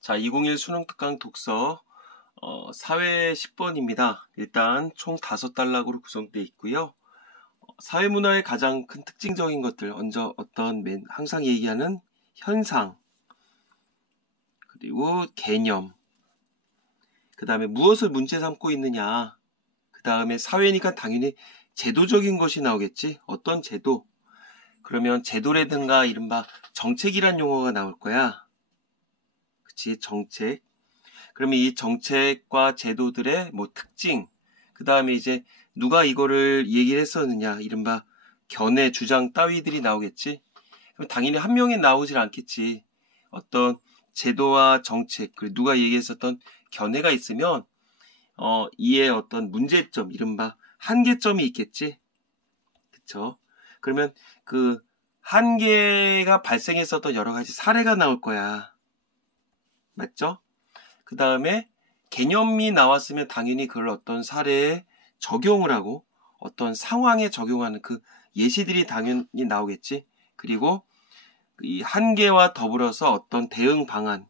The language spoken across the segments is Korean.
자, 2021 수능 특강 독서 사회 10번입니다. 일단 총 5단락으로 구성되어 있고요. 사회문화의 가장 큰 특징적인 것들, 먼저 항상 얘기하는 현상, 그리고 개념, 그 다음에 무엇을 문제 삼고 있느냐, 그 다음에 사회니까 당연히 제도적인 것이 나오겠지. 어떤 제도, 그러면 제도라든가 이른바 정책이란 용어가 나올 거야. 그치, 정책. 그러면 이 정책과 제도들의 특징, 그 다음에 이제 누가 이거를 얘기를 했었느냐, 이른바 견해, 주장 따위들이 나오겠지. 그럼 당연히 한 명이 나오질 않겠지. 어떤 제도와 정책, 그리고 누가 얘기했었던 견해가 있으면 이에 어떤 문제점, 이른바 한계점이 있겠지. 그쵸? 그러면 그 한계가 발생했었던 여러 가지 사례가 나올 거야. 맞죠? 그 다음에 개념이 나왔으면 당연히 그걸 어떤 사례에 적용을 하고 어떤 상황에 적용하는 그 예시들이 당연히 나오겠지. 그리고 이 한계와 더불어서 어떤 대응 방안,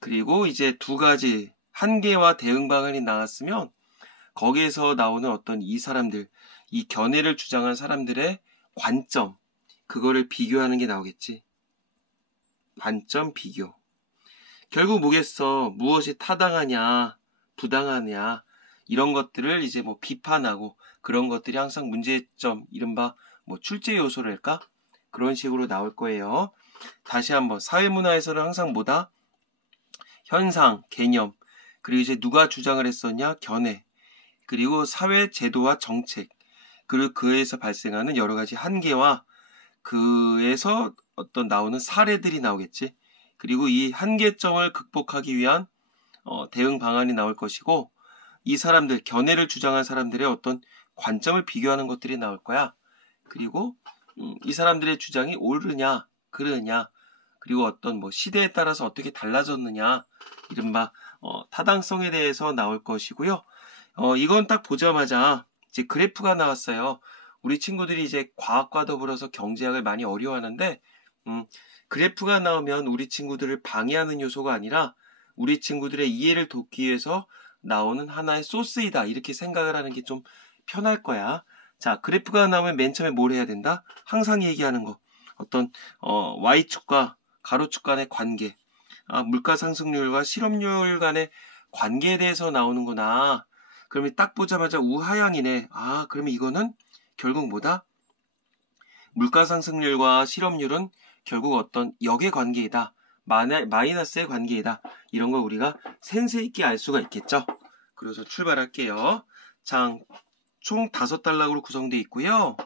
그리고 이제 두 가지 한계와 대응 방안이 나왔으면 거기에서 나오는 어떤 이 사람들, 이 견해를 주장한 사람들의 관점, 그거를 비교하는 게 나오겠지. 관점 비교. 결국 뭐겠어? 무엇이 타당하냐, 부당하냐, 이런 것들을 이제 비판하고 그런 것들이 항상 문제점, 이른바 출제 요소랄까? 그런 식으로 나올 거예요. 다시 한번 사회문화에서는 항상 뭐다? 현상, 개념, 그리고 이제 누가 주장을 했었냐? 견해, 그리고 사회 제도와 정책, 그리고 그에서 발생하는 여러 가지 한계와 그에서 어떤 나오는 사례들이 나오겠지. 그리고 이 한계점을 극복하기 위한 대응 방안이 나올 것이고, 이 사람들, 견해를 주장한 사람들의 어떤 관점을 비교하는 것들이 나올 거야. 그리고 이 사람들의 주장이 옳으냐, 그르냐, 그리고 어떤 시대에 따라서 어떻게 달라졌느냐, 이른바 타당성에 대해서 나올 것이고요. 이건 딱 보자마자 이제 그래프가 나왔어요. 우리 친구들이 이제 과학과 더불어서 경제학을 많이 어려워하는데, 그래프가 나오면 우리 친구들을 방해하는 요소가 아니라 우리 친구들의 이해를 돕기 위해서 나오는 하나의 소스이다, 이렇게 생각을 하는 게 좀 편할 거야. 자, 그래프가 나오면 맨 처음에 뭘 해야 된다? 항상 얘기하는 거. 어떤 Y축과 가로축 간의 관계, 물가 상승률과 실업률 간의 관계에 대해서 나오는구나. 그러면 딱 보자마자 우하향이네. 그러면 이거는 결국 뭐다? 물가 상승률과 실업률은 결국 어떤 역의 관계이다. 마이너스의 관계이다. 이런 걸 우리가 센스 있게 알 수가 있겠죠. 그래서 출발할게요. 자, 총 5단락으로 구성되어 있고요.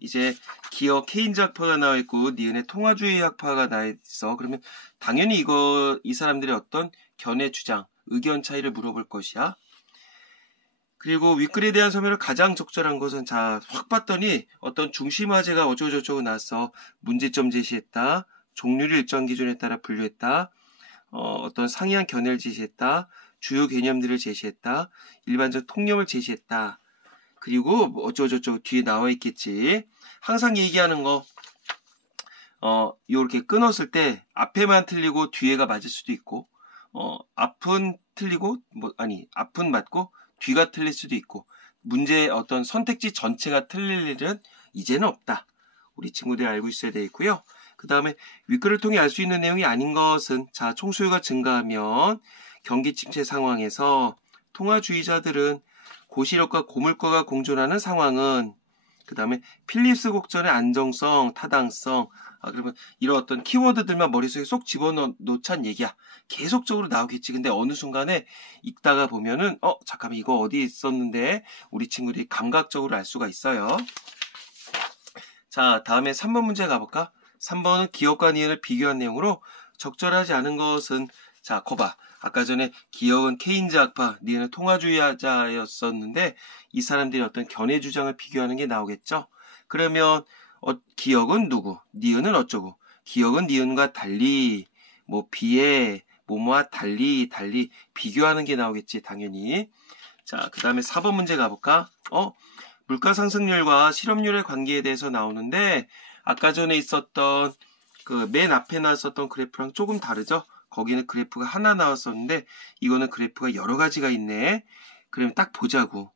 이제 기어 케인즈 학파가 나와 있고 니은의 통화주의 학파가 나와 있어. 그러면 당연히 이 사람들의 어떤 견해 주장, 의견 차이를 물어볼 것이야. 그리고 윗글에 대한 설명을 가장 적절한 것은, 자, 확 봤더니 어떤 중심화제가 어쩌고저쩌고 나왔어. 문제점 제시했다. 종류를 일정 기준에 따라 분류했다. 어떤 상이한 견해를 제시했다. 주요 개념들을 제시했다. 일반적 통념을 제시했다. 그리고 어쩌고저쩌고 뒤에 나와 있겠지. 항상 얘기하는 거, 요렇게 끊었을 때 앞에만 틀리고 뒤에가 맞을 수도 있고, 앞은 틀리고, 앞은 맞고 뒤가 틀릴 수도 있고, 문제의 어떤 선택지 전체가 틀릴 일은 이제는 없다. 우리 친구들이 알고 있어야 되겠고요. 그 다음에 윗글을 통해 알 수 있는 내용이 아닌 것은, 자, 총수요가 증가하면 경기 침체 상황에서 통화주의자들은 고시력과 고물가가 공존하는 상황은, 그 다음에 필립스 곡선의 안정성, 타당성, 그러면 이런 어떤 키워드들만 머릿속에 쏙 집어넣자는 얘기야. 계속적으로 나오겠지. 근데 어느 순간에 읽다가 보면은 잠깐만, 이거 어디에 있었는데, 우리 친구들이 감각적으로 알 수가 있어요. 자, 다음에 3번 문제 가볼까? 3번은 기억과 니은을 비교한 내용으로 적절하지 않은 것은, 자, 거봐. 아까 전에 기억은 케인즈 학파, 니은은 통화주의자였었는데 이 사람들이 어떤 견해 주장을 비교하는 게 나오겠죠. 그러면 기억은 누구? 니은은 어쩌고? 기억은 니은과 달리, 비에, 뭐뭐와 달리 비교하는 게 나오겠지, 당연히. 자, 그 다음에 4번 문제 가볼까? 물가 상승률과 실업률의 관계에 대해서 나오는데, 아까 전에 있었던 그 맨 앞에 나왔었던 그래프랑 조금 다르죠? 거기는 그래프가 하나 나왔었는데 이거는 그래프가 여러 가지가 있네. 그러면 딱 보자고.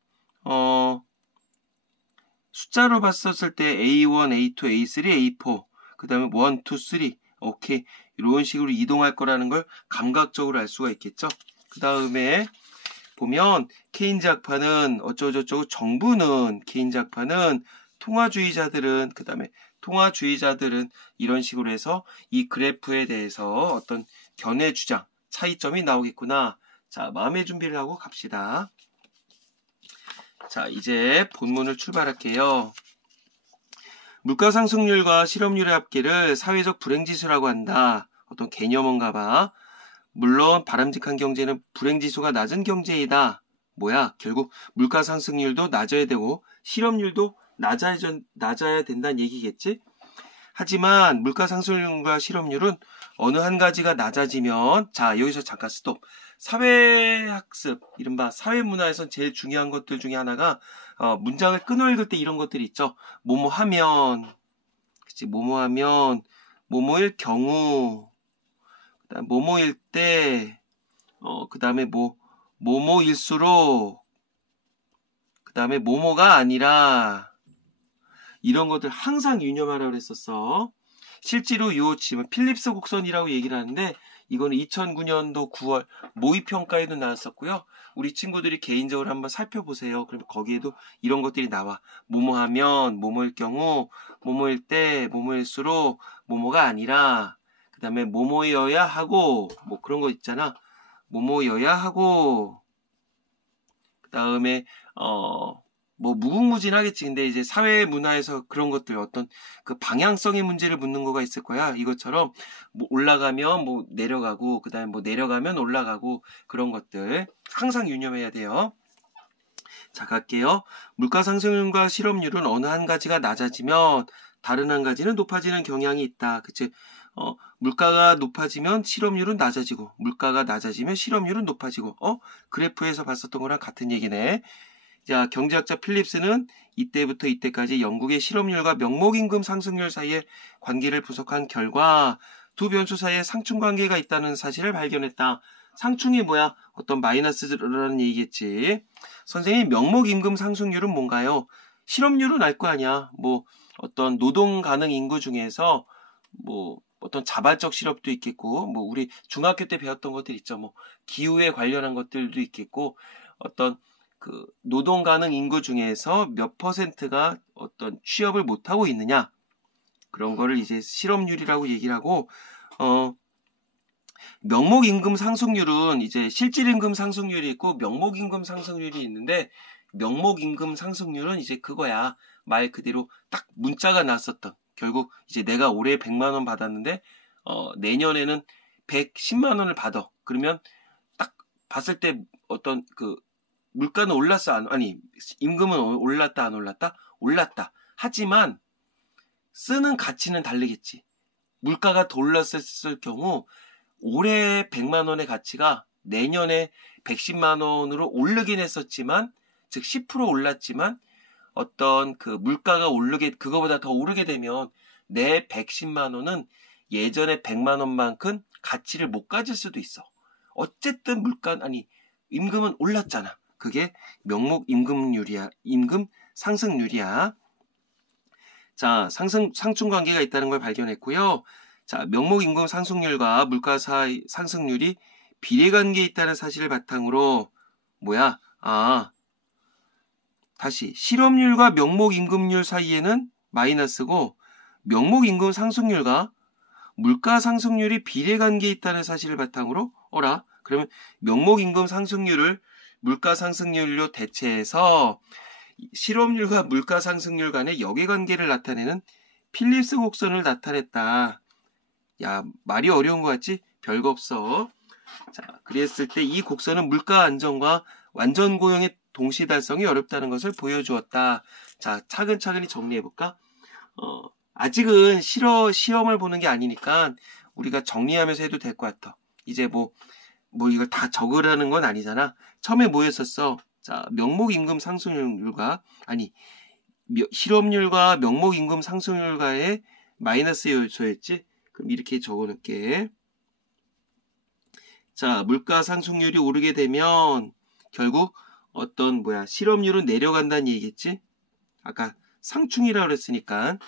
숫자로 봤었을 때 A1, A2, A3, A4 그 다음에 1, 2, 3 오케이. 이런 식으로 이동할 거라는 걸 감각적으로 알 수가 있겠죠. 그 다음에 보면 케인즈 학파는 어쩌고저쩌고, 정부는, 케인즈 학파는, 통화주의자들은, 그 다음에 통화주의자들은, 이런 식으로 해서 이 그래프에 대해서 어떤 견해 주장, 차이점이 나오겠구나. 자, 마음의 준비를 하고 갑시다. 자, 이제 본문을 출발할게요. 물가 상승률과 실업률의 합계를 사회적 불행지수라고 한다. 어떤 개념인가 봐. 물론 바람직한 경제는 불행지수가 낮은 경제이다. 뭐야? 결국 물가 상승률도 낮아야 되고 실업률도 낮아야 된다는 얘기겠지? 하지만 물가 상승률과 실업률은 어느 한 가지가 낮아지면, 자, 여기서 잠깐 스톱. 사회학습, 이른바 사회문화에선 제일 중요한 것들 중에 하나가 문장을 끊어 읽을 때 이런 것들이 있죠. 뭐뭐 하면, 그치? 뭐뭐 하면, 뭐뭐일 경우, 그다음 뭐뭐일 때, 그 다음에 뭐뭐일수록, 그 다음에 뭐뭐가 아니라, 이런 것들 항상 유념하라고 그랬었어. 실제로 요 지금 필립스 곡선이라고 얘기를 하는데, 이거는 2009년도 9월 모의평가에도 나왔었고요. 우리 친구들이 개인적으로 한번 살펴보세요. 그러면 거기에도 이런 것들이 나와. 뭐뭐 하면, 뭐뭐일 경우, 뭐뭐일 때, 뭐뭐일수록, 뭐뭐가 아니라, 그 다음에 뭐뭐여야 하고, 뭐 그런 거 있잖아. 뭐뭐여야 하고, 그 다음에 뭐 무궁무진하겠지. 근데 이제 사회 문화에서 그런 것들, 어떤 그 방향성의 문제를 묻는 거가 있을 거야. 이것처럼 뭐 올라가면 뭐 내려가고, 그 다음에 뭐 내려가면 올라가고, 그런 것들 항상 유념해야 돼요. 자, 갈게요. 물가 상승률과 실업률은 어느 한 가지가 낮아지면 다른 한 가지는 높아지는 경향이 있다. 그치? 물가가 높아지면 실업률은 낮아지고, 물가가 낮아지면 실업률은 높아지고, 그래프에서 봤었던 거랑 같은 얘기네. 자, 경제학자 필립스는 이때부터 이때까지 영국의 실업률과 명목임금 상승률 사이의 관계를 분석한 결과 두 변수 사이에 상충 관계가 있다는 사실을 발견했다. 상충이 뭐야? 어떤 마이너스라는 얘기겠지. 선생님, 명목임금 상승률은 뭔가요? 실업률은 알 거 아니야. 뭐 어떤 노동 가능 인구 중에서 뭐 어떤 자발적 실업도 있겠고, 뭐 우리 중학교 때 배웠던 것들 있죠. 뭐 기후에 관련한 것들도 있겠고, 어떤 그 노동 가능 인구 중에서 몇 퍼센트가 어떤 취업을 못 하고 있느냐, 그런 거를 이제 실업률이라고 얘기를 하고, 명목임금 상승률은 이제 실질임금 상승률이 있고 명목임금 상승률이 있는데, 명목임금 상승률은 이제 그거야. 말 그대로 딱 문자가 났었던, 결국 이제 내가 올해 100만 원 받았는데 내년에는 110만 원을 받아. 그러면 딱 봤을 때 어떤 그 물가는 올랐어, 아니 임금은 올랐다 안 올랐다? 올랐다. 하지만 쓰는 가치는 다르겠지. 물가가 더 올랐을 경우 올해 100만 원의 가치가 내년에 110만 원으로 오르긴 했었지만, 즉 10% 올랐지만 어떤 그 물가가 그거보다 더 오르게 되면 내 110만 원은 예전에 100만 원만큼 가치를 못 가질 수도 있어. 어쨌든 임금은 올랐잖아. 그게 명목임금률이야. 임금 상승률이야. 자, 상충 관계가 있다는 걸 발견했고요. 자, 명목임금 상승률과 물가 사이 상승률이 비례관계에 있다는 사실을 바탕으로, 뭐야? 다시 실업률과 명목임금률 사이에는 마이너스고, 명목임금 상승률과 물가 상승률이 비례관계에 있다는 사실을 바탕으로, 그러면 명목임금 상승률을 물가 상승률로 대체해서 실업률과 물가 상승률 간의 역외관계를 나타내는 필립스 곡선을 나타냈다. 야, 말이 어려운 것 같지? 별거 없어. 자, 그랬을 때 이 곡선은 물가 안정과 완전 고용의 동시 달성이 어렵다는 것을 보여주었다. 자, 차근차근히 정리해볼까? 아직은 시험을 보는 게 아니니까 우리가 정리하면서 해도 될 것 같아. 이제 뭐 이걸 다 적으라는 건 아니잖아. 처음에 뭐였었어? 자, 실업률과 명목임금 상승률과의 마이너스 요소였지? 그럼 이렇게 적어 놓을게. 자, 물가 상승률이 오르게 되면 결국 어떤 실업률은 내려간다는 얘기겠지? 아까 상충이라고 그랬으니까.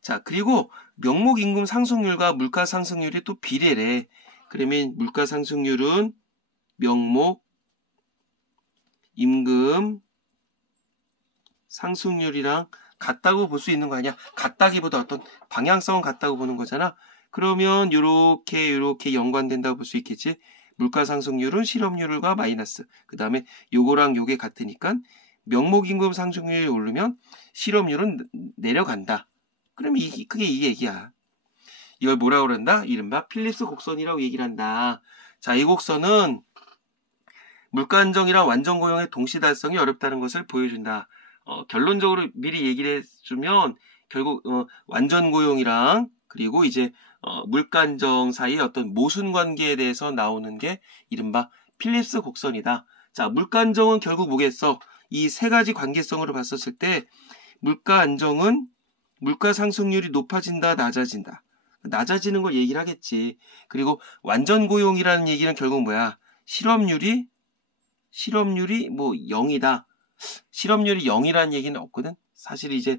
자, 그리고 명목 임금 상승률과 물가 상승률이 또 비례래. 그러면 물가 상승률은 명목 임금 상승률이랑 같다고 볼 수 있는 거 아니야? 같다기보다 어떤 방향성은 같다고 보는 거잖아. 그러면 요렇게 연관된다고 볼 수 있겠지. 물가 상승률은 실업률과 마이너스. 그 다음에 요거랑 요게 같으니까 명목 임금 상승률이 오르면 실업률은 내려간다. 그럼 그게 이 얘기야. 이걸 뭐라고 그런다? 이른바 필립스 곡선이라고 얘기를 한다. 자, 이 곡선은 물가 안정이랑 완전 고용의 동시 달성이 어렵다는 것을 보여준다. 결론적으로 미리 얘기를 해주면 결국 완전 고용이랑 그리고 이제 물가 안정 사이의 어떤 모순 관계에 대해서 나오는 게 이른바 필립스 곡선이다. 자, 물가 안정은 결국 뭐겠어? 이 세 가지 관계성으로 봤었을 때 물가 안정은 물가 상승률이 높아진다, 낮아진다. 낮아지는 걸 얘기를 하겠지. 그리고 완전 고용이라는 얘기는 결국 뭐야? 실업률이 0이다. 실업률이 0이라는 얘기는 없거든. 사실 이제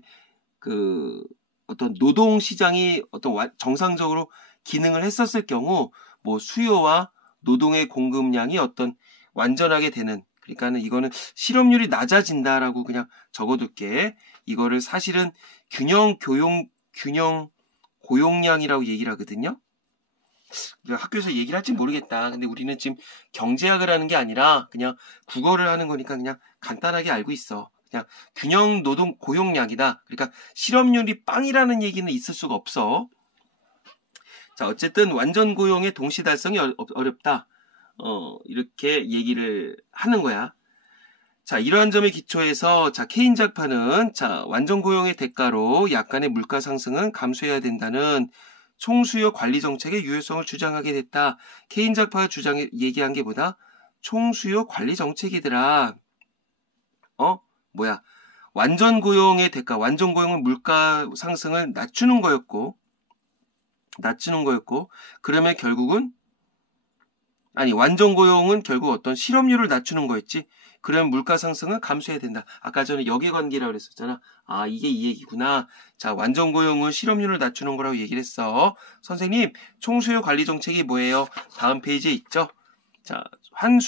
어떤 노동 시장이 어떤 정상적으로 기능을 했었을 경우 수요와 노동의 공급량이 어떤 완전하게 되는, 그러니까는 이거는 실업률이 낮아진다라고 그냥 적어둘게. 이거를 사실은 균형 고용량이라고 얘기를 하거든요. 학교에서 얘기를 할지 모르겠다. 근데 우리는 지금 경제학을 하는 게 아니라 그냥 국어를 하는 거니까 그냥 간단하게 알고 있어. 그냥 균형 노동 고용량이다. 그러니까 실업률이 빵이라는 얘기는 있을 수가 없어. 자, 어쨌든 완전 고용의 동시 달성이 어렵다. 이렇게 얘기를 하는 거야. 자, 이러한 점에 기초해서 케인작파는 완전 고용의 대가로 약간의 물가 상승은 감수해야 된다는 총수요 관리 정책의 유효성을 주장하게 됐다. 케인작파가 얘기한 게 뭐다? 총수요 관리 정책이더라. 완전 고용의 대가, 완전 고용은 물가 상승을 낮추는 거였고, 그러면 결국은, 완전 고용은 결국 어떤 실업률을 낮추는 거였지. 그러면 물가 상승은 감수해야 된다. 아까 전에 역의관계라고 그랬었잖아. 이게 이 얘기구나. 자, 완전 고용은 실업률을 낮추는 거라고 얘기를 했어. 선생님, 총수요 관리 정책이 뭐예요? 다음 페이지에 있죠. 자, 한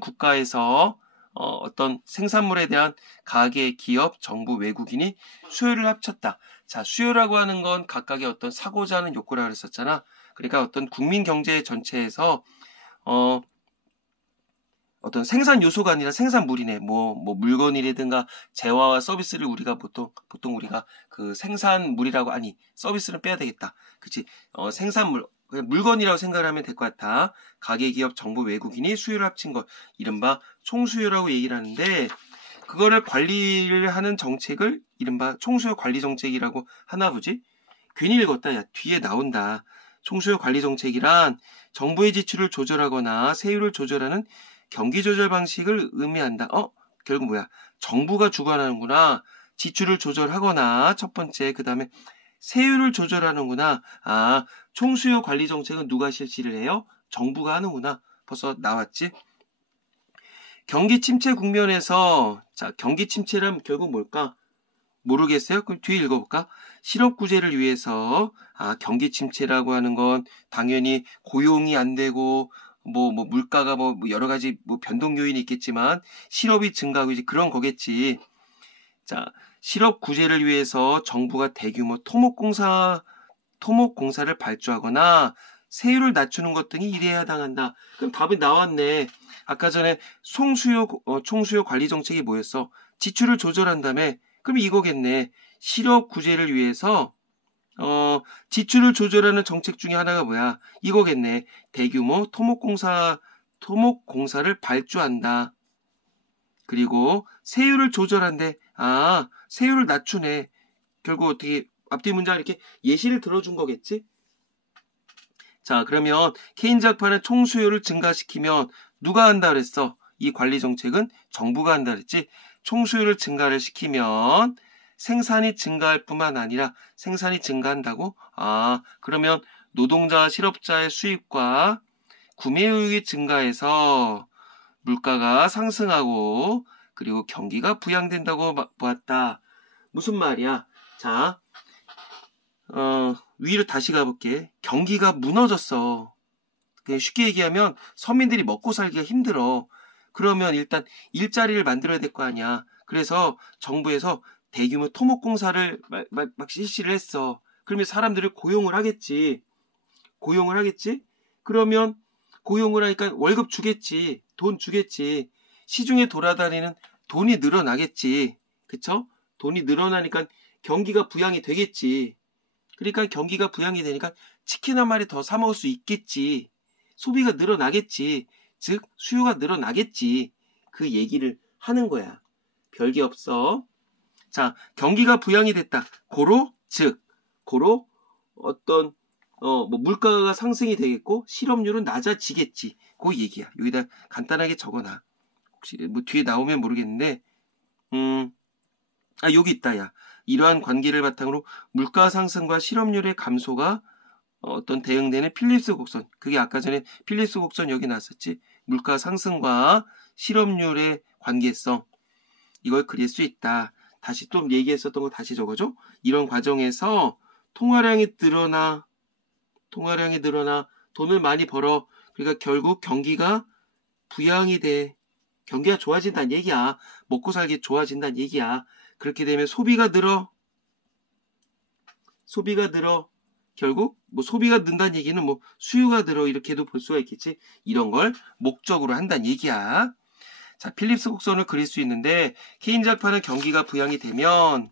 국가에서 어떤 생산물에 대한 가게, 기업, 정부, 외국인이 수요를 합쳤다. 자, 수요라고 하는 건 각각의 어떤 사고자 하는 욕구라고 그랬었잖아. 그러니까 어떤 국민 경제 전체에서 어떤 생산 요소가 아니라 생산물이네. 물건이라든가 재화와 서비스를 우리가 보통 우리가 생산물이라고, 서비스는 빼야 되겠다. 그치? 생산물, 그냥 물건이라고 생각을 하면 될 것 같아. 가계, 기업, 정부, 외국인이 수요를 합친 것. 이른바 총수요라고 얘기를 하는데, 그거를 관리를 하는 정책을 이른바 총수요 관리 정책이라고 하나 보지? 괜히 읽었다. 야, 뒤에 나온다. 총수요 관리 정책이란 정부의 지출을 조절하거나 세율을 조절하는 경기 조절 방식을 의미한다. 결국 뭐야? 정부가 주관하는구나. 지출을 조절하거나 첫 번째, 그 다음에 세율을 조절하는구나. 총수요 관리 정책은 누가 실시를 해요? 정부가 하는구나. 벌써 나왔지? 경기 침체 국면에서, 경기 침체라면 결국 뭘까? 모르겠어요? 그럼 뒤에 읽어볼까? 실업 구제를 위해서, 경기 침체라고 하는 건 당연히 고용이 안 되고, 물가가 여러 가지 변동 요인이 있겠지만, 실업이 증가하고 이제 그런 거겠지. 자, 실업 구제를 위해서 정부가 대규모 토목공사를 발주하거나, 세율을 낮추는 것 등이 이래야 해당한다. 그럼 답이 나왔네. 아까 전에 총수요 관리 정책이 뭐였어? 지출을 조절한다며. 그럼 이거겠네. 실업 구제를 위해서 지출을 조절하는 정책 중에 하나가 뭐야? 이거겠네. 대규모 토목공사를 발주한다. 그리고 세율을 조절한대. 세율을 낮추네. 결국 어떻게 앞뒤 문장 이렇게 예시를 들어준 거겠지? 자, 그러면 케인작파는 총수요를 증가시키면 누가 한다 그랬어? 이 관리 정책은 정부가 한다 그랬지? 총수요를 증가를 시키면 생산이 증가할 뿐만 아니라 생산이 증가한다고? 그러면 노동자, 실업자의 수입과 구매율이 증가해서 물가가 상승하고 그리고 경기가 부양된다고 보았다. 무슨 말이야? 자, 위로 다시 가볼게. 경기가 무너졌어. 쉽게 얘기하면 서민들이 먹고 살기가 힘들어. 그러면 일단 일자리를 만들어야 될 거 아니야. 그래서 정부에서 대규모 토목공사를 막 실시를 했어. 그러면 사람들을 고용을 하겠지. 그러면 고용을 하니까 월급 주겠지. 돈 주겠지. 시중에 돌아다니는 돈이 늘어나겠지. 그쵸? 돈이 늘어나니까 경기가 부양이 되겠지. 그러니까 경기가 부양이 되니까 치킨 한 마리 더 사 먹을 수 있겠지. 소비가 늘어나겠지. 즉 수요가 늘어나겠지. 그 얘기를 하는 거야. 별게 없어. 자, 경기가 부양이 됐다. 고로 어떤 물가가 상승이 되겠고 실업률은 낮아지겠지. 그 얘기야. 여기다 간단하게 적어놔. 혹시 뭐 뒤에 나오면 모르겠는데 여기 있다. 야. 이러한 관계를 바탕으로 물가 상승과 실업률의 감소가 어떤 대응되는 필립스 곡선. 그게 아까 전에 필립스 곡선 여기 나왔었지. 물가 상승과 실업률의 관계성. 이걸 그릴 수 있다. 다시 또 얘기했었던 거 다시 적어줘. 이런 과정에서 통화량이 늘어나 돈을 많이 벌어. 그러니까 결국 경기가 부양이 돼. 경기가 좋아진다는 얘기야. 먹고 살기 좋아진다는 얘기야. 그렇게 되면 소비가 늘어. 결국 뭐 소비가 는다는 얘기는 뭐 수요가 늘어 이렇게도 볼 수가 있겠지. 이런 걸 목적으로 한다는 얘기야. 자, 필립스 곡선을 그릴 수 있는데 케인작파는 경기가 부양이 되면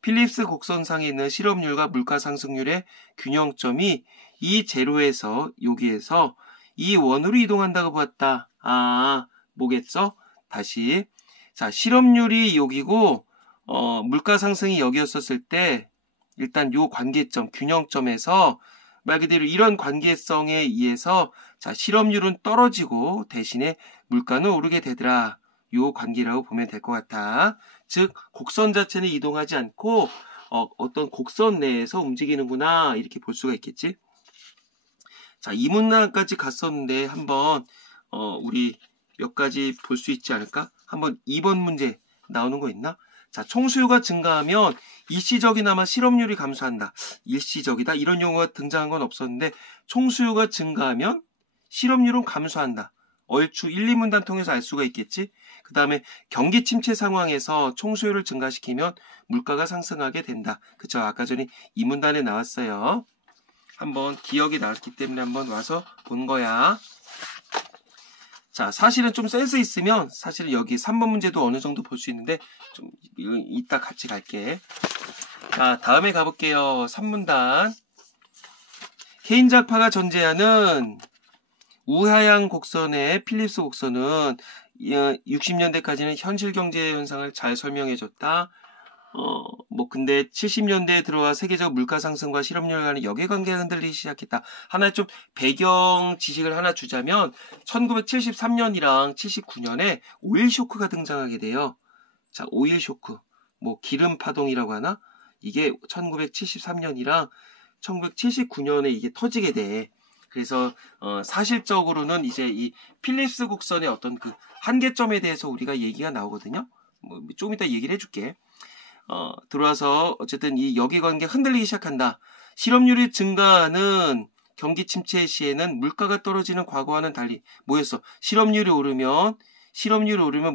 필립스 곡선상에 있는 실업률과 물가 상승률의 균형점이 이 제로에서 여기에서 이 원으로 이동한다고 보았다. 뭐겠어? 다시. 자, 실업률이 여기고 물가 상승이 여기였었을 때 일단 요 관계점, 균형점에서 말 그대로 이런 관계성에 의해서 자, 실업률은 떨어지고 대신에 물가는 오르게 되더라. 요 관계라고 보면 될 것 같아. 즉 곡선 자체는 이동하지 않고 어떤 곡선 내에서 움직이는구나 이렇게 볼 수가 있겠지. 자, 이 문항까지 갔었는데 한번 우리 몇 가지 볼 수 있지 않을까? 한번 2번 문제 나오는 거 있나? 자, 총수요가 증가하면 일시적이나마 실업률이 감소한다. 일시적이다. 이런 용어가 등장한 건 없었는데 총수요가 증가하면 실업률은 감소한다. 얼추 1, 2문단 통해서 알 수가 있겠지. 그 다음에 경기 침체 상황에서 총수요를 증가시키면 물가가 상승하게 된다. 그쵸? 아까 전에 2문단에 나왔어요. 한번 기억이 나왔기 때문에 한번 와서 본 거야. 자, 사실은 좀 센스 있으면 사실은 여기 3번 문제도 어느 정도 볼 수 있는데 좀 이따 같이 갈게. 자, 다음에 가볼게요. 3문단. 케인작파가 전제하는 우하향 곡선의 필립스 곡선은 60년대까지는 현실 경제 현상을 잘 설명해줬다. 근데 70년대에 들어와 세계적 물가 상승과 실업률 간의 역외관계가 흔들리기 시작했다. 하나 좀 배경 지식을 하나 주자면 1973년이랑 79년에 오일 쇼크가 등장하게 돼요. 자, 오일 쇼크. 뭐 기름 파동이라고 하나? 이게 1973년이랑 1979년에 이게 터지게 돼. 그래서 사실적으로는 이제 이 필립스 곡선의 어떤 그 한계점에 대해서 우리가 얘기가 나오거든요. 뭐 좀 이따 얘기를 해줄게. 들어와서 어쨌든 이 역외관계 흔들리기 시작한다. 실업률이 증가하는 경기 침체 시에는 물가가 떨어지는 과거와는 달리 뭐였어? 실업률이 오르면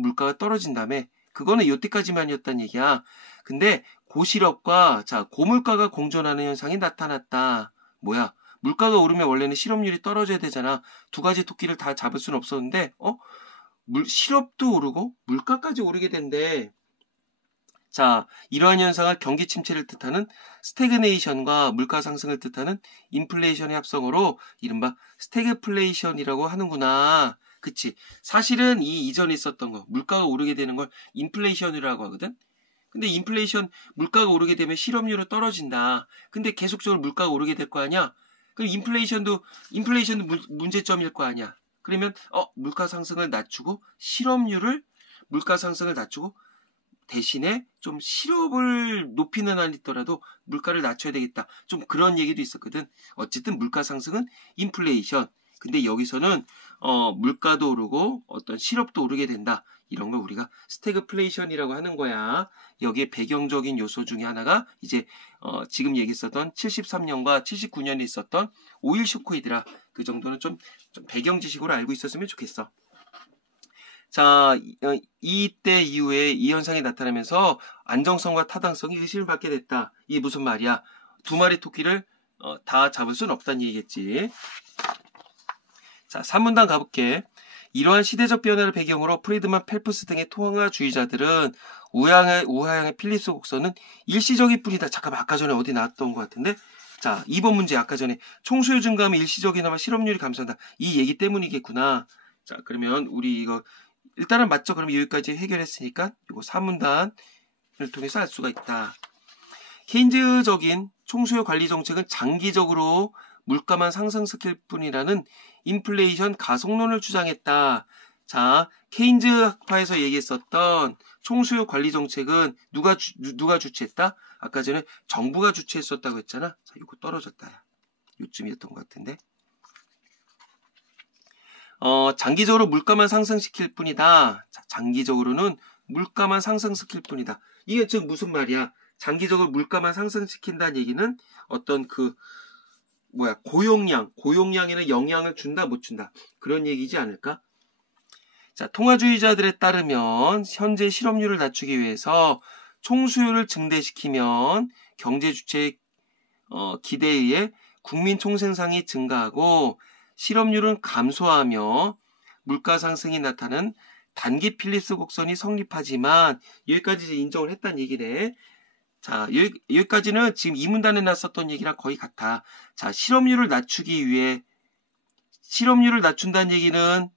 물가가 떨어진다며. 그거는 이때까지만이었단 얘기야. 근데 고실업과 고물가가 공존하는 현상이 나타났다. 뭐야? 물가가 오르면 원래는 실업률이 떨어져야 되잖아. 두 가지 토끼를 다 잡을 수는 없었는데 실업도 오르고 물가까지 오르게 된대. 자, 이러한 현상을 경기 침체를 뜻하는 스태그네이션과 물가 상승을 뜻하는 인플레이션의 합성어로 이른바 스태그플레이션이라고 하는구나. 그치? 사실은 이 이전에 있었던 거, 물가가 오르게 되는 걸 인플레이션이라고 하거든? 근데 인플레이션, 물가가 오르게 되면 실업률은 떨어진다. 근데 계속적으로 물가가 오르게 될 거 아니야? 그럼 인플레이션도 문제점일 거 아니야? 그러면 물가 상승을 낮추고 물가 상승을 낮추고 대신에 좀 실업을 높이는 한 있더라도 물가를 낮춰야 되겠다. 좀 그런 얘기도 있었거든. 어쨌든 물가 상승은 인플레이션. 근데 여기서는 물가도 오르고 어떤 실업도 오르게 된다. 이런 걸 우리가 스태그플레이션이라고 하는 거야. 여기에 배경적인 요소 중에 하나가 이제 지금 얘기했었던 73년과 79년에 있었던 오일 쇼크이더라. 그 정도는 좀 배경 지식으로 알고 있었으면 좋겠어. 자, 이때 이후에 이 현상이 나타나면서 안정성과 타당성이 의심을 받게 됐다. 이게 무슨 말이야? 두 마리 토끼를 다 잡을 수는 없다는 얘기겠지. 자, 3문단 가볼게. 이러한 시대적 변화를 배경으로 프리드만, 펠프스 등의 통화주의자들은 우하향의 필립스 곡선은 일시적일 뿐이다. 잠깐만, 아까 전에 어디 나왔던 것 같은데? 자, 2번 문제 아까 전에 총수요 증가하면 일시적이나마 실업률이 감소한다. 이 얘기 때문이겠구나. 자, 그러면 우리 이거 일단은 맞죠? 그럼 여기까지 해결했으니까 이거 3문단을 통해서 알 수가 있다. 케인즈적인 총수요 관리 정책은 장기적으로 물가만 상승시킬 뿐이라는 인플레이션 가속론을 주장했다. 자, 케인즈 학파에서 얘기했었던 총수요 관리 정책은 누가 주최했다? 아까 전에 정부가 주최했었다고 했잖아. 자, 이거 떨어졌다. 요쯤이었던 것 같은데. 장기적으로 물가만 상승시킬 뿐이다. 자, 장기적으로는 물가만 상승시킬 뿐이다. 이게 즉 무슨 말이야? 장기적으로 물가만 상승시킨다는 얘기는 어떤 고용량에는 영향을 준다, 못 준다. 그런 얘기지 않을까? 자, 통화주의자들에 따르면 현재 실업률을 낮추기 위해서 총수요를 증대시키면 경제 주체의 기대에 의해 국민 총생산이 증가하고 실업률은 감소하며 물가 상승이 나타나는 단기 필립스 곡선이 성립하지만 여기까지 인정을 했다는 얘기네. 자, 여기까지는 지금 이 문단에 나왔었던 얘기랑 거의 같아. 자, 실업률을 낮춘다는 얘기는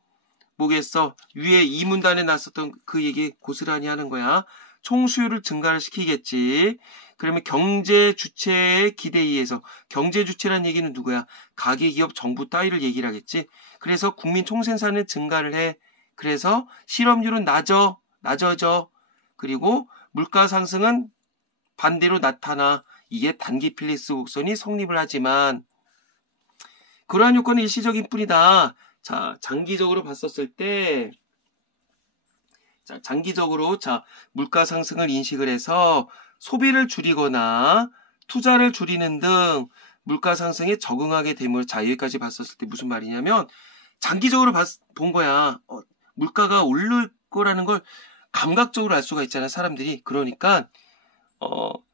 뭐겠어? 위에 이 문단에 나왔었던 그 얘기 고스란히 하는 거야. 총수요를 증가를 시키겠지. 그러면 경제 주체의 기대에 의해서, 경제 주체란 얘기는 누구야? 가계기업, 정부 따위를 얘기를 하겠지. 그래서 국민 총생산은 증가를 해. 그래서 실업률은 낮아져. 그리고 물가 상승은 반대로 나타나. 이게 단기 필립스 곡선이 성립을 하지만 그러한 요건은 일시적인 뿐이다. 자, 장기적으로 봤었을 때, 장기적으로 물가 상승을 인식을 해서 소비를 줄이거나 투자를 줄이는 등 물가 상승에 적응하게 되면, 자, 여기까지 봤었을 때 무슨 말이냐면 장기적으로 본 거야. 물가가 오를 거라는 걸 감각적으로 알 수가 있잖아, 사람들이. 그러니까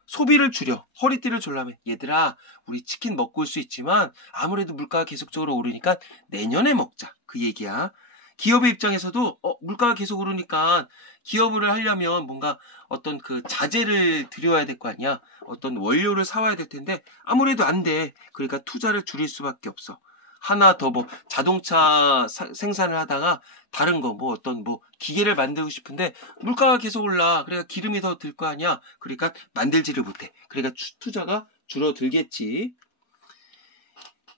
소비를 줄여. 허리띠를 졸라면 얘들아, 우리 치킨 먹고 올 수 있지만 아무래도 물가가 계속적으로 오르니까 내년에 먹자. 그 얘기야. 기업의 입장에서도 물가가 계속 오르니까 기업을 하려면 뭔가 어떤 그 자재를 들여야 될 거 아니야. 어떤 원료를 사와야 될 텐데 아무래도 안 돼. 그러니까 투자를 줄일 수밖에 없어. 하나 더 자동차 생산을 하다가 다른 거 어떤 기계를 만들고 싶은데 물가가 계속 올라. 그러니까 기름이 더 들 거 아니야. 그러니까 만들지를 못해. 그러니까 투자가 줄어들겠지.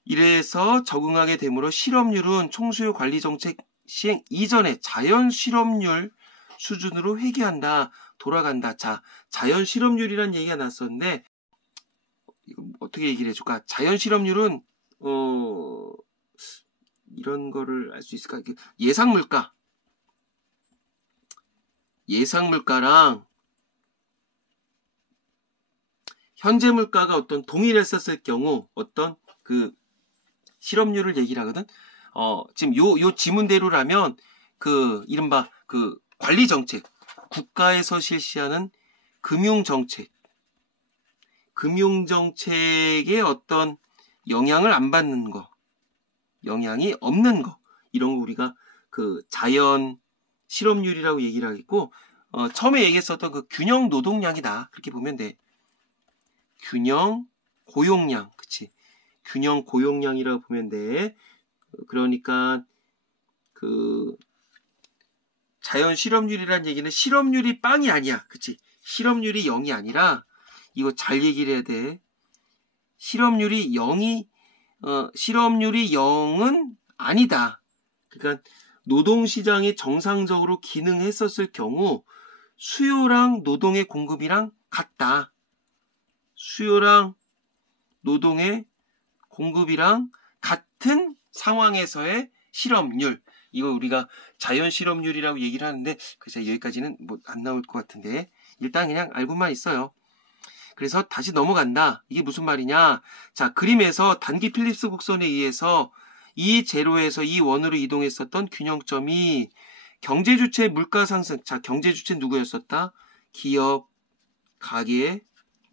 이래서 적응하게 되므로 실업률은 총수요 관리 정책 시행 이전에 자연 실업률 수준으로 회귀한다. 돌아간다. 자, 자연 실업률이라는 얘기가 났었는데 이거 어떻게 얘기를 해줄까? 자연 실업률은 이런 거를 알 수 있을까? 예상 물가랑 현재 물가가 어떤 동일했었을 경우 어떤 그 실업률을 얘기를 하거든. 지금 요 지문대로라면 이른바 관리 정책, 국가에서 실시하는 금융 정책의 어떤 영향을 안 받는 거, 영향이 없는 거, 이런 거 우리가 자연 실업률이라고 얘기를 하겠고, 처음에 얘기했었던 균형 노동량이다. 그렇게 보면 돼. 균형 고용량, 그치? 균형 고용량이라고 보면 돼. 그러니까 자연 실업률이란 얘기는 실업률이 빵이 아니야. 그치? 실업률이 0이 아니라 이거 잘 얘기를 해야 돼. 실업률이 0은 아니다. 그러니까 노동시장이 정상적으로 기능했었을 경우 수요랑 노동의 공급이랑 같다. 수요랑 노동의 공급이랑 같은 상황에서의 실업률. 이거 우리가 자연 실업률이라고 얘기를 하는데 그래서 여기까지는 뭐 안 나올 것 같은데 일단 그냥 알고만 있어요. 그래서 다시 넘어간다. 이게 무슨 말이냐? 자, 그림에서 단기 필립스 곡선에 의해서 이 제로에서 이 원으로 이동했었던 균형점이 경제 주체 물가 상승. 자, 경제 주체 누구였었다? 기업, 가게,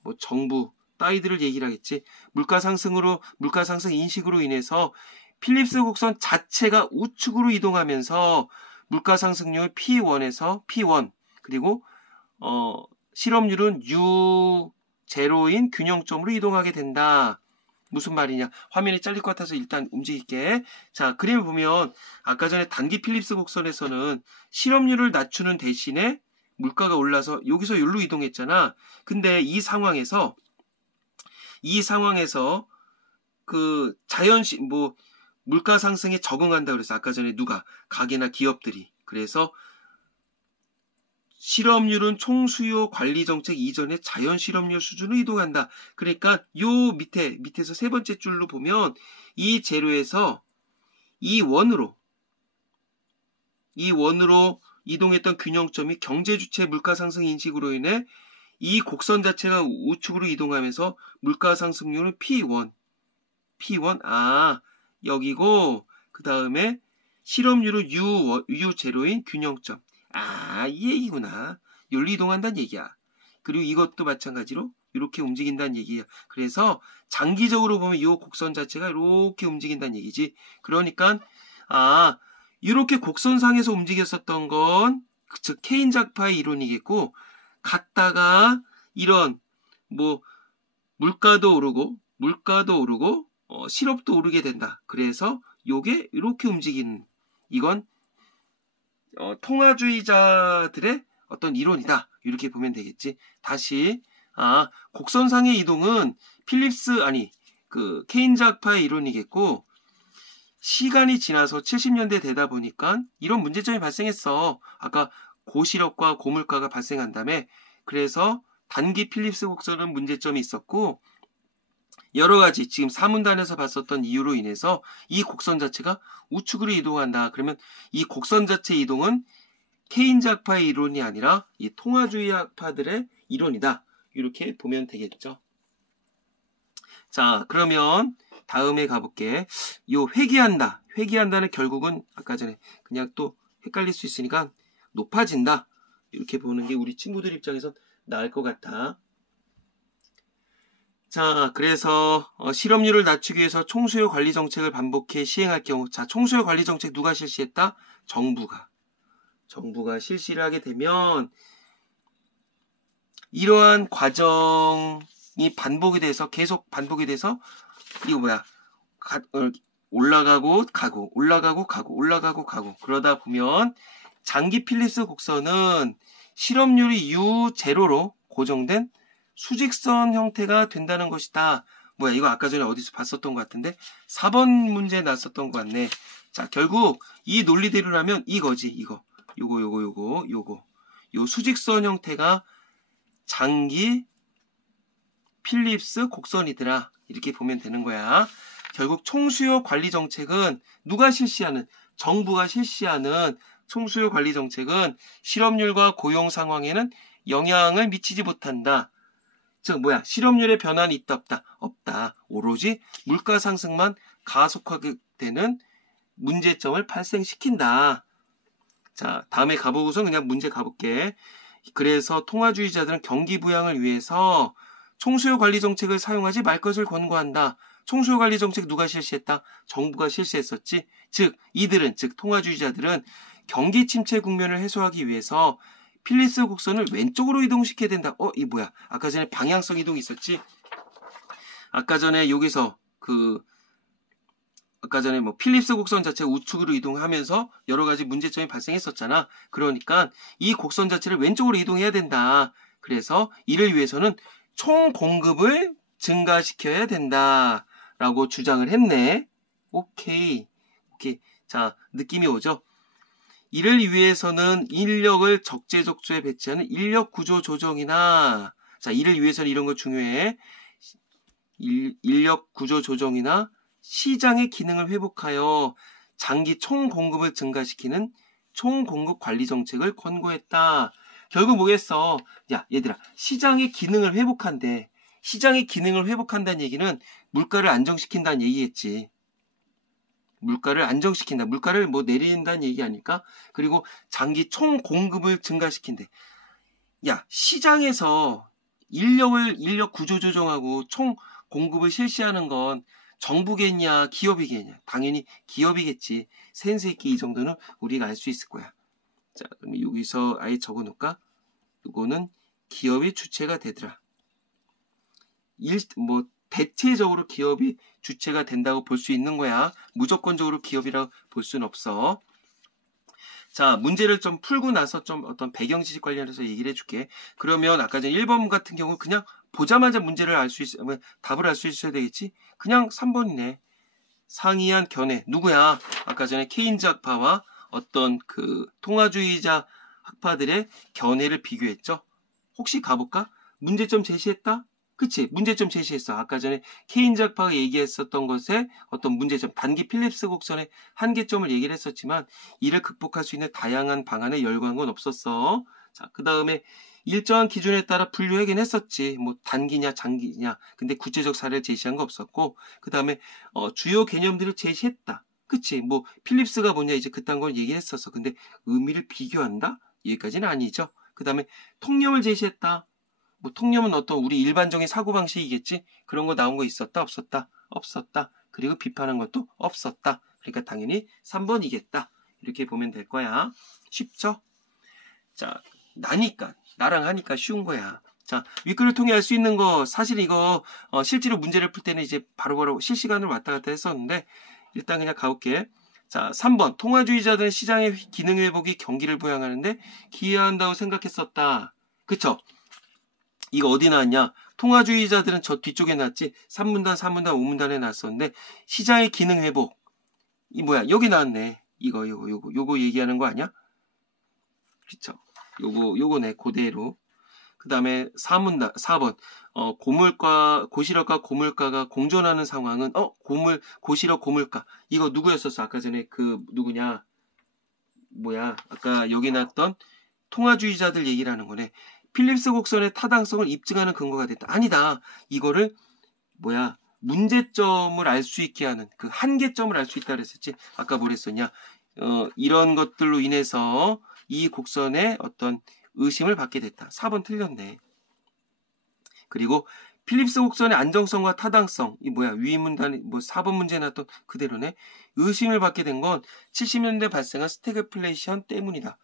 뭐 정부, 따위들을 얘기를 하겠지. 물가 상승 인식으로 인해서 필립스 곡선 자체가 우측으로 이동하면서 물가 상승률 P1에서 P1 그리고 실업률은 U0인 균형점으로 이동하게 된다. 무슨 말이냐? 화면이 잘릴 것 같아서 일단 움직일게. 자, 그림을 보면 아까 전에 단기 필립스 곡선에서는 실업률을 낮추는 대신에 물가가 올라서 여기서 여기로 이동했잖아. 근데 이 상황에서 그 물가 상승에 적응한다 그래서 아까 전에 누가 가게나 기업들이 그래서 실업률은 총수요 관리 정책 이전의 자연 실업률 수준으로 이동한다. 그러니까 요 밑에서 세 번째 줄로 보면 이 제로에서 이 원으로 이동했던 균형점이 경제 주체 물가 상승 인식으로 인해 이 곡선 자체가 우측으로 이동하면서 물가 상승률은 P1 여기고 그 다음에 실업률은 U0인 균형점. 이 얘기구나. 여기로 이동한다는 얘기야. 그리고 이것도 마찬가지로 이렇게 움직인다는 얘기야. 그래서 장기적으로 보면 이 곡선 자체가 이렇게 움직인다는 얘기지. 그러니까 이렇게 곡선상에서 움직였었던 건 즉 케인 작파의 이론이겠고 갔다가 이런 물가도 오르고 실업도 오르게 된다. 그래서 요게 이렇게 움직이는 이건 통화주의자들의 어떤 이론이다. 이렇게 보면 되겠지. 다시 곡선상의 이동은 케인 작파의 이론이겠고 시간이 지나서 70년대 되다 보니까 이런 문제점이 발생했어. 아까 고실업과 고물가가 발생한다며. 그래서 단기 필립스 곡선은 문제점이 있었고 여러 가지 지금 사문단에서 봤었던 이유로 인해서 이 곡선 자체가 우측으로 이동한다. 그러면 이 곡선 자체 이동은 케인 작파의 이론이 아니라 이 통화주의 학파들의 이론이다. 이렇게 보면 되겠죠. 자, 그러면 다음에 가볼게. 회귀한다는 결국은 아까 전에 그냥 또 헷갈릴 수 있으니까 높아진다. 이렇게 보는 게 우리 친구들 입장에선 나을 것 같아. 자, 그래서 실업률을 낮추기 위해서 총수요 관리 정책을 반복해 시행할 경우, 자, 총수요 관리 정책 누가 실시했다? 정부가 실시를 하게 되면 이러한 과정이 계속 반복이 돼서 이거 올라가고 가고 그러다 보면 장기 필립스 곡선은 실업률이 U0로 고정된 수직선 형태가 된다는 것이다. 이거 아까 전에 어디서 봤었던 것 같은데 4번 문제 났었던 것 같네. 자, 결국 이 논리대로라면 이거지. 요 수직선 형태가 장기 필립스 곡선이더라. 이렇게 보면 되는 거야. 결국 총수요 관리 정책은 누가 실시하는? 정부가 실시하는 총수요 관리 정책은 실업률과 고용 상황에는 영향을 미치지 못한다. 즉 실업률의 변화는 있다 없다? 없다. 오로지 물가 상승만 가속하게 되는 문제점을 발생시킨다. 자, 다음에 가보고서 그냥 문제 가볼게. 그래서 통화주의자들은 경기 부양을 위해서 총수요 관리 정책을 사용하지 말 것을 권고한다. 총수요 관리 정책 누가 실시했다? 정부가 실시했었지. 즉 통화주의자들은 경기 침체 국면을 해소하기 위해서 필립스 곡선을 왼쪽으로 이동시켜야 된다. 아까 전에 방향성 이동이 있었지. 아까 전에 여기서 필립스 곡선 자체 우측으로 이동하면서 여러 가지 문제점이 발생했었잖아. 그러니까 이 곡선 자체를 왼쪽으로 이동해야 된다. 그래서 이를 위해서는 총 공급을 증가시켜야 된다라고 주장을 했네. 오케이. 자, 느낌이 오죠? 이를 위해서는 인력을 적재적소에 배치하는 인력 구조 조정이나, 자, 이를 위해서는 이런 거 중요해. 인력 구조 조정이나 시장의 기능을 회복하여 장기 총 공급을 증가시키는 총 공급 관리 정책을 권고했다. 결국 뭐겠어? 야, 얘들아, 시장의 기능을 회복한대. 시장의 기능을 회복한다는 얘기는 물가를 안정시킨다는 얘기겠지. 물가를 안정시킨다. 물가를 뭐 내린다는 얘기 아닐까? 그리고 장기 총 공급을 증가시킨대. 야, 시장에서 인력 구조 조정하고 총 공급을 실시하는 건 정부겠냐, 기업이겠냐? 당연히 기업이겠지. 센스 있게 이 정도는 우리가 알 수 있을 거야. 자, 그럼 여기서 아예 적어 놓을까? 이거는 기업이 주체가 되더라. 대체적으로 기업이 주체가 된다고 볼 수 있는 거야. 무조건적으로 기업이라고 볼 수는 없어. 자, 문제를 좀 풀고 나서 좀 어떤 배경 지식 관련해서 얘기를 해줄게. 그러면 아까 전 1번 같은 경우 그냥 보자마자 문제를 답을 알 수 있어야 되겠지? 그냥 3번이네. 상이한 견해. 누구야? 아까 전에 케인즈 학파와 어떤 그 통화주의자 학파들의 견해를 비교했죠? 혹시 가볼까? 문제점 제시했다? 그치? 문제점 제시했어. 아까 전에 케인즈 학파가 얘기했었던 것에 어떤 문제점, 단기 필립스 곡선의 한계점을 얘기를 했었지만 이를 극복할 수 있는 다양한 방안을 열거한 건 없었어. 자, 그 다음에 일정한 기준에 따라 분류하긴 했었지. 뭐 단기냐 장기냐. 근데 구체적 사례를 제시한 거 없었고, 그 다음에 주요 개념들을 제시했다. 그치? 뭐 필립스가 뭐냐 이제 그딴 걸 얘기했었어. 근데 의미를 비교한다? 여기까지는 아니죠. 그 다음에 통념을 제시했다. 뭐 통념은 어떤 우리 일반적인 사고방식이겠지? 그런 거 나온 거 있었다? 없었다? 없었다. 그리고 비판한 것도 없었다. 그러니까 당연히 3번이겠다. 이렇게 보면 될 거야. 쉽죠? 자, 나랑 하니까 쉬운 거야. 자, 윗글을 통해 알 수 있는 거, 사실 이거 실제로 문제를 풀 때는 이제 바로바로 실시간으로 왔다 갔다 했었는데 일단 그냥 가볼게. 자, 3번. 통화주의자들은 시장의 기능 회복이 경기를 부양하는데 기여한다고 생각했었다. 그쵸? 이거 어디 나왔냐? 통화주의자들은 저 뒤쪽에 나왔지. 3문단, 4문단, 5문단에 나왔었는데 시장의 기능 회복. 이 뭐야? 여기 나왔네. 요거 얘기하는 거 아니야? 그쵸? 요거네. 그대로. 그 다음에 4번. 고시력과 고물가가 공존하는 상황은, 고시력, 고물가. 이거 누구였었어? 아까 전에 누구냐? 아까 여기 나왔던 통화주의자들 얘기를 하는 거네. 필립스 곡선의 타당성을 입증하는 근거가 됐다. 아니다. 이거를 문제점을 알 수 있게 하는 그 한계점을 알 수 있다 그랬었지. 아까 뭐랬었냐? 이런 것들로 인해서 이 곡선의 어떤 의심을 받게 됐다. 4번 틀렸네. 그리고 필립스 곡선의 안정성과 타당성, 위 문단이 4번 문제에 나왔던 그대로네. 의심을 받게 된 건 70년대 발생한 스태그플레이션 때문이다.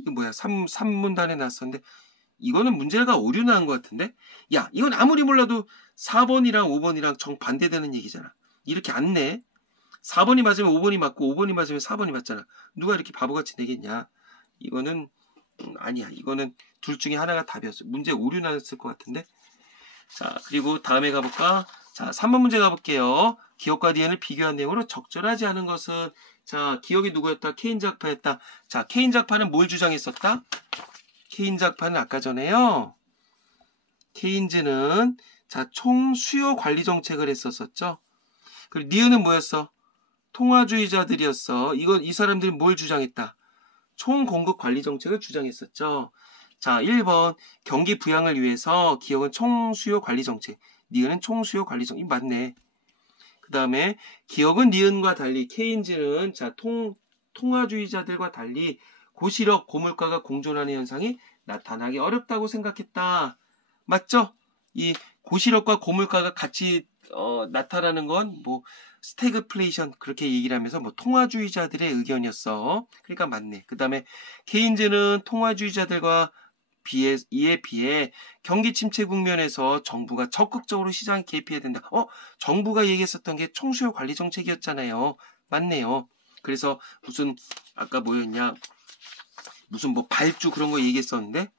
이게 3문단에 나왔었는데 이거는 문제가 오류 나온 것 같은데? 야, 이건 아무리 몰라도 4번이랑 5번이랑 정반대되는 얘기잖아. 이렇게 안 내. 4번이 맞으면 5번이 맞고 5번이 맞으면 4번이 맞잖아. 누가 이렇게 바보같이 내겠냐? 이거는 아니야. 이거는 둘 중에 하나가 답이었어. 문제 오류 났을 것 같은데? 자, 그리고 다음에 가볼까? 자, 3번 문제 가볼게요. 기억과 니은을 비교한 내용으로 적절하지 않은 것은, 자, 기억이 누구였다? 케인즈 학파였다. 자, 케인즈 학파는 뭘 주장했었다? 케인즈 학파는 아까 전에요. 케인즈는 총 수요 관리 정책을 했었었죠. 그리고 니은은 뭐였어? 통화주의자들이었어. 이 사람들이 뭘 주장했다? 총 공급 관리 정책을 주장했었죠. 자, 1번 경기 부양을 위해서 기업은 총수요 관리 정책, 니은은 총수요 관리 정책. 맞네. 그 다음에 기업은 니은과 달리 케인즈는 통화주의자들과 달리 고시력, 고물가가 공존하는 현상이 나타나기 어렵다고 생각했다. 맞죠? 이 고시력과 고물가가 같이 나타나는 건 스태그플레이션 그렇게 얘기를 하면서 통화주의자들의 의견이었어. 그러니까 맞네. 그 다음에 케인즈는 통화주의자들과 이에 비해 경기 침체 국면에서 정부가 적극적으로 시장에 개입해야 된다. 정부가 얘기했었던 게 총수요 관리 정책이었잖아요. 맞네요. 그래서 아까 무슨 발주 그런 거 얘기했었는데,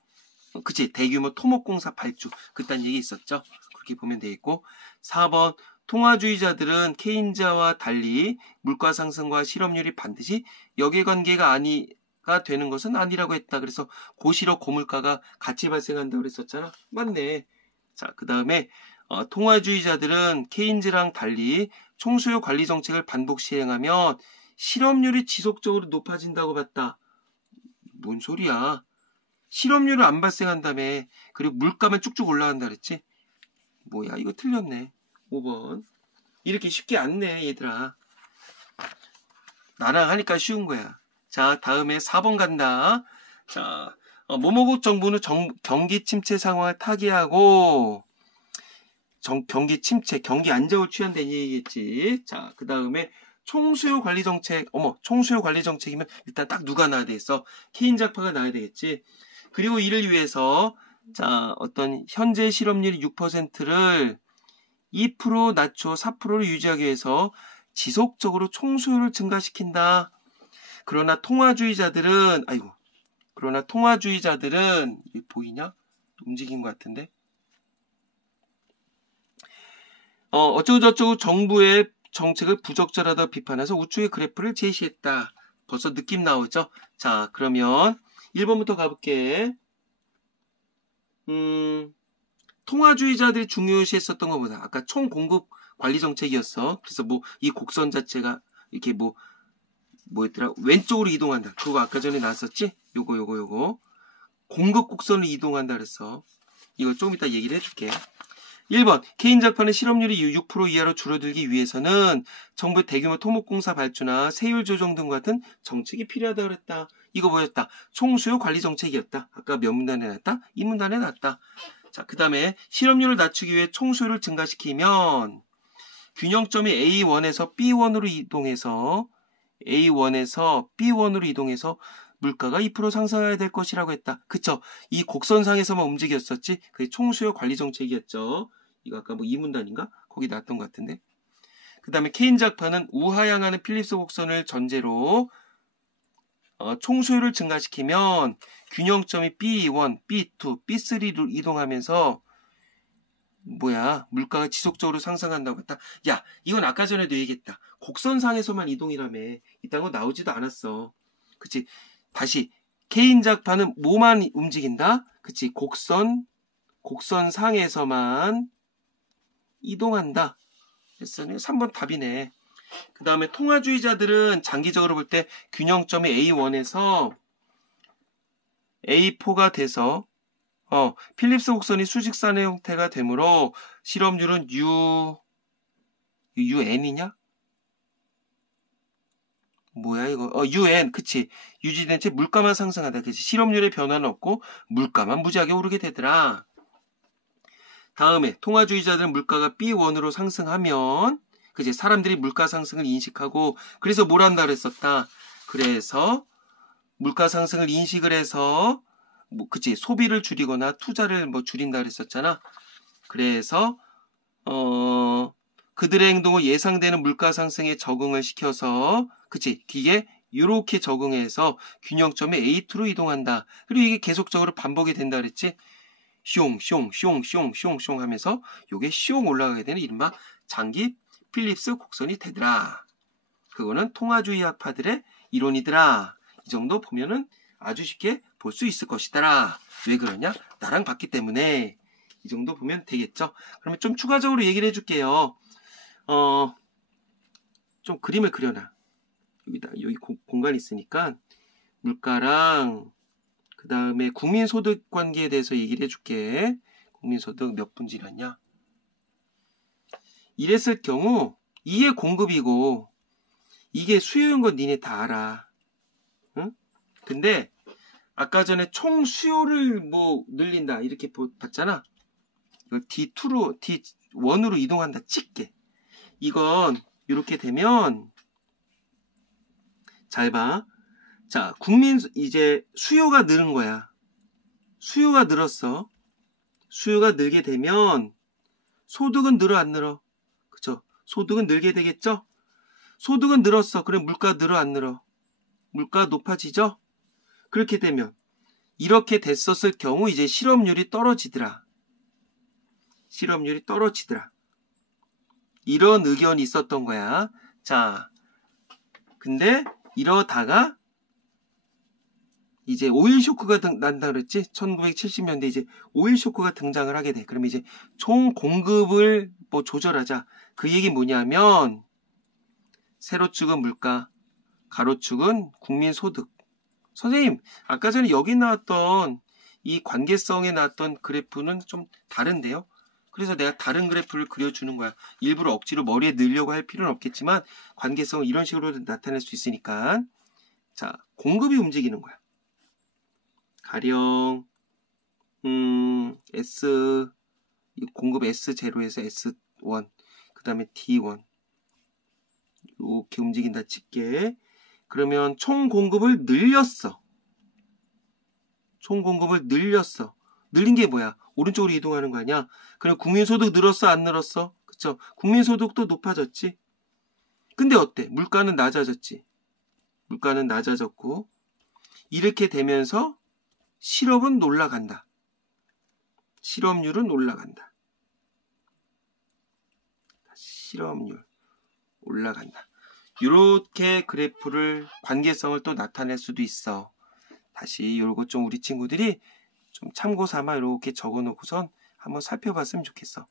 그치? 대규모 토목공사 발주 그딴 얘기 있었죠. 그렇게 보면 되겠고, 4번 통화주의자들은 케인즈와 달리 물가 상승과 실업률이 반드시 역의 관계가 가 되는 것은 아니라고 했다. 그래서 고실업 고물가가 같이 발생한다고 그랬었잖아. 맞네. 자, 그 다음에 통화주의자들은 케인즈랑 달리 총수요 관리 정책을 반복 시행하면 실업률이 지속적으로 높아진다고 봤다. 뭔 소리야. 실업률은 안 발생한다며. 그리고 물가만 쭉쭉 올라간다 그랬지. 뭐야, 이거 틀렸네. 5번. 이렇게 쉽게 안 내, 얘들아. 나랑 하니까 쉬운 거야. 자, 다음에 4번 간다. 자, 모모국 정부는 경기 침체 상황을 타개하고 경기 침체, 경기 안정을 취한다는 얘기겠지. 자, 그 다음에 총수요 관리 정책. 총수요 관리 정책이면 일단 딱 누가 나와야 되겠어? 케인즈 학파가 나와야 되겠지. 그리고 이를 위해서 자, 어떤 현재 실업률 6%를 2% 낮춰 4%를 유지하기 위해서 지속적으로 총수요를 증가시킨다. 그러나 통화주의자들은 이게 보이냐? 움직인 것 같은데. 어쩌고저쩌고 정부의 정책을 부적절하다 비판해서 우측의 그래프를 제시했다. 벌써 느낌 나오죠? 자, 그러면 1번부터 가볼게. 통화주의자들이 중요시했었던 것보다 아까 총공급 관리 정책이었어. 그래서 이 곡선 자체가 이렇게 뭐였더라? 왼쪽으로 이동한다. 그거 아까 전에 나왔었지? 요거. 공급 곡선을 이동한다 그랬어. 이거 조금 이따 얘기를 해줄게. 1번. 케인즈 학파는 실업률이 6% 이하로 줄어들기 위해서는 정부의 대규모 토목공사 발주나 세율 조정 등 같은 정책이 필요하다 그랬다. 이거 뭐였다? 총수요 관리 정책이었다. 아까 몇 문단에 놨다? 이 문단에 놨다. 자, 그 다음에 실업률을 낮추기 위해 총수요를 증가시키면 균형점이 A1에서 B1으로 이동해서 물가가 2% 상승해야 될 것이라고 했다. 그쵸? 이 곡선상에서만 움직였었지. 그게 총수요 관리 정책이었죠. 이거 아까 이 문단인가? 거기 나왔던 것 같은데. 그 다음에 케인즈 학파는 우하향하는 필립스 곡선을 전제로 총수요를 증가시키면 균형점이 B1, B2, B3로 이동하면서 물가가 지속적으로 상승한다고 했다. 야, 이건 아까 전에도 얘기했다. 곡선상에서만 이동이라며. 이딴 거 나오지도 않았어. 그치? 다시 케인즈 학파는 뭐만 움직인다? 그치? 곡선상에서만 이동한다. 그래서 3번 답이네. 그 다음에 통화주의자들은 장기적으로 볼 때 균형점이 A1에서 A4가 돼서 필립스 곡선이 수직선의 형태가 되므로 실업률은 UN이냐? 뭐야 이거? UN, 그치. 유지된 채 물가만 상승한다. 그치. 실업률의 변화는 없고 물가만 무지하게 오르게 되더라. 다음에 통화주의자들은 물가가 B1으로 상승하면 그치. 사람들이 물가 상승을 인식하고 그래서 뭘 한다 그랬었다. 그래서 물가 상승을 인식을 해서 그치. 소비를 줄이거나 투자를 줄인다 그랬었잖아. 그래서 그들의 행동을 예상되는 물가 상승에 적응을 시켜서 그치. 이게 이렇게 적응해서 균형점에 A2로 이동한다. 그리고 이게 계속적으로 반복이 된다 그랬지. 숑 하면서 요게 숑 올라가게 되는 이른바 장기 필립스 곡선이 되더라. 그거는 통화주의 학파들의 이론이더라. 이 정도 보면은 아주 쉽게 볼 수 있을 것이더라. 왜 그러냐? 나랑 봤기 때문에. 이 정도 보면 되겠죠? 그러면 좀 추가적으로 얘기를 해줄게요. 좀 그림을 그려놔. 여기 공간이 있으니까 물가랑 그 다음에 국민소득 관계에 대해서 얘기를 해줄게. 국민소득 몇 분지났냐? 이랬을 경우 이게 공급이고 이게 수요인 건 니네 다 알아. 응? 근데 아까 전에 총 수요를 늘린다 이렇게 봤잖아. 이걸 D1으로 이동한다 찍게. 이건 이렇게 되면 잘 봐. 자, 이제 수요가 늘은 거야. 수요가 늘었어. 수요가 늘게 되면 소득은 늘어 안 늘어? 그쵸? 소득은 늘게 되겠죠? 소득은 늘었어. 그럼 물가 늘어 안 늘어? 물가 높아지죠? 그렇게 되면 이렇게 됐었을 경우 이제 실업률이 떨어지더라. 이런 의견이 있었던 거야. 자, 근데 이러다가 이제 오일 쇼크가 난다 그랬지? 1970년대 이제 오일 쇼크가 등장을 하게 돼. 그러면 이제 총 공급을 뭐 조절하자. 그 얘기 뭐냐면 세로축은 물가, 가로축은 국민소득. 선생님, 아까 전에 여기 나왔던 이 관계성에 나왔던 그래프는 좀 다른데요? 그래서 내가 다른 그래프를 그려주는 거야. 일부러 억지로 머리에 넣으려고 할 필요는 없겠지만 관계성을 이런 식으로 나타낼 수 있으니까. 자, 공급이 움직이는 거야. 가령 S 공급 S0에서 S1 그 다음에 D1 이렇게 움직인다 칠게. 그러면 총 공급을 늘렸어. 총 공급을 늘렸어. 늘린 게 뭐야? 오른쪽으로 이동하는 거 아니야? 그럼 국민소득 늘었어? 안 늘었어? 그쵸? 국민소득도 높아졌지? 근데 어때? 물가는 낮아졌지? 물가는 낮아졌고 이렇게 되면서 실업은 올라간다. 실업률은 올라간다. 실업률 올라간다. 이렇게 그래프를 관계성을 또 나타낼 수도 있어. 다시 요거 좀 우리 친구들이 좀 참고 삼아 이렇게 적어 놓고선 한번 살펴봤으면 좋겠어.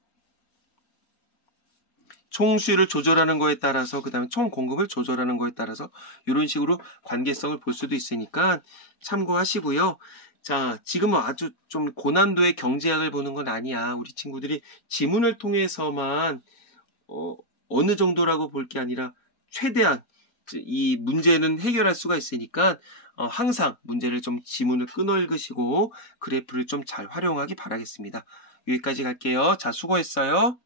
총수를 조절하는 거에 따라서 그 다음에 총 공급을 조절하는 거에 따라서 이런 식으로 관계성을 볼 수도 있으니까 참고하시고요. 자, 지금은 아주 좀 고난도의 경제학을 보는 건 아니야. 우리 친구들이 지문을 통해서만 어느 정도라고 볼 게 아니라 최대한 이 문제는 해결할 수가 있으니까 항상 문제를 좀 지문을 끊어읽으시고 그래프를 좀 잘 활용하기 바라겠습니다. 여기까지 갈게요. 자, 수고했어요.